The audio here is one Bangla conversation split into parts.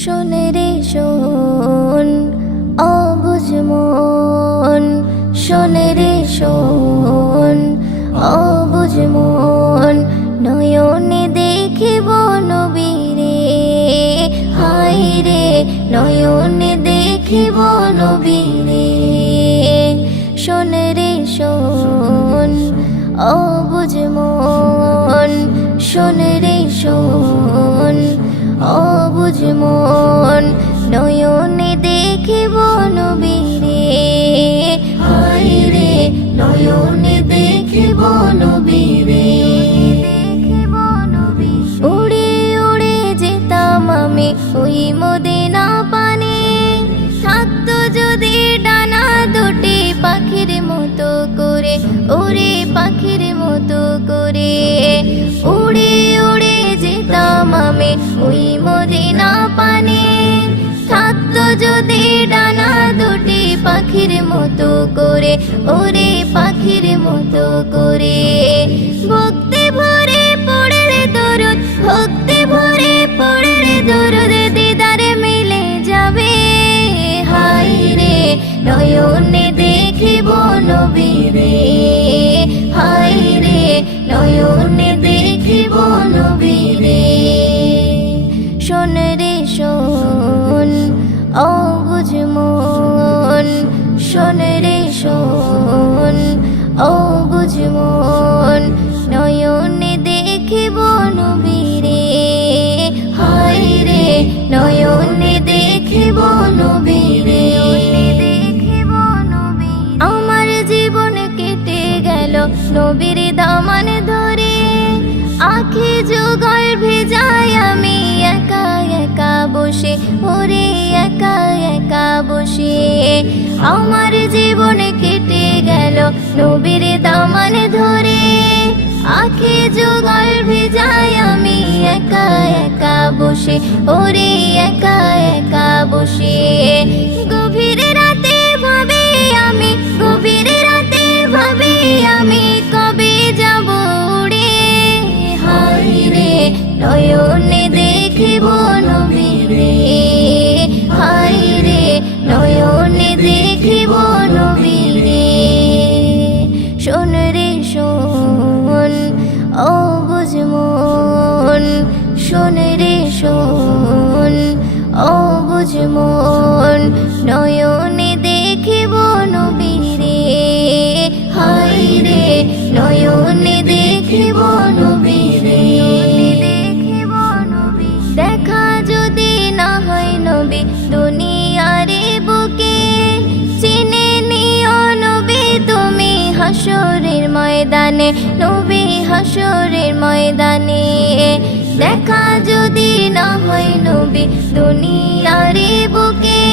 শোন রে শোন অবুঝ মন, শোন রে শোন অবুঝ মন, নয়নে দেখিব নবীরে, হায় রে নয়নে দেখিব নবীরে। শোন রে শোন অবুঝ মন, শোন রে শোন অবুঝ মন, নয়নে দেখিব নবীরে, হায় রে নয়নে দেখিব নবীরে। উড়ে উড়ে যেতাম আমি ওই মদিনা পানে, থাকতো যদি ডানা দুটি পাখির মতো করে, ওরে পাখির মতো করে। উড়ে উড়ে যেতাম আমি ওই মদিনা পানে, থাকতো যদি ডানা দুটি পাখির মতো করে, ওরে পাখির মতো করে। ভক্তি ভরে পড়ে রে দরুদ, ভক্তি ভরে পড়ে রে দরুদ, দিদারে মিলে যাবে, হায় রে নয়নে দেখিব নবীরে, হায় রে নয়নে দেখিব নবীরে। শোন রে শোন অবুঝ মন, শোন রে শোন অবুঝ মন, নয়নে দেখিব নবীরে, হায় রে নয়নে দেখিব নবীরে। আমার জীবন কেটে গেল নবীর দামান ধরে, আখি যুগল ভেজায় আমি একা একা বসে, ওরে একা একা বসে। আমার জীবন কেটে গেল নবীর দামান ধরে, আখি যুগল ভেজায় আমি একা একা বসে, ওরে একা একা বসে। গভীর রাতে ভাবে আমি, গভীর রাতে ভাবে আমি, কবে যাব উড়ে, হায় রে নয়নে দেখিব নবীরে, হায় রে নয়নে দেখিব নবীরে। শোন রে শোন অবুঝ মন, শোন রে শোন অবুঝ মন, নয়নে দেখিব নবীরে, হায় রে নয়নে দেখিব নবীরে। দেখা যদি না হয় নবী দুনিয়ারে বুকে, চিনে নিও নবী তুমি হাসরের ময়দানে, নবী হাসরের ময়দানে। দেখা যদি না হয় নবী দুনিয়ারে বুকে,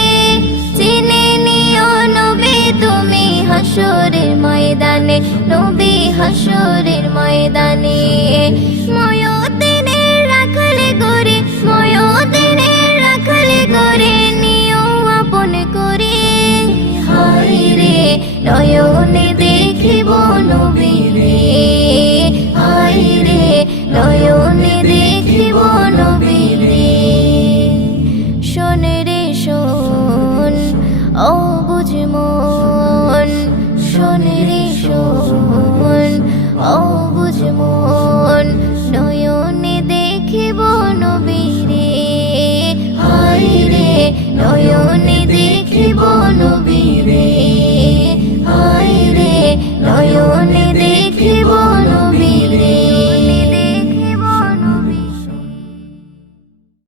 চিনে নিও নবী তুমি হাসরের ময়দানে, নবী হাসরের ময়দানে। ময়দিনে রাখলে করে, ময়দিনে রাখলে করে, নিও আপন করে, হায় রে নয়নে দেখিব নবীরে, হায় রে নয়নে দেখিব নবীরে। শোন রে শোন অবুঝ মন, শোন রে শোন অবুঝ মন, নয়নে দেখিব নবীরে, হায় রে নয়নে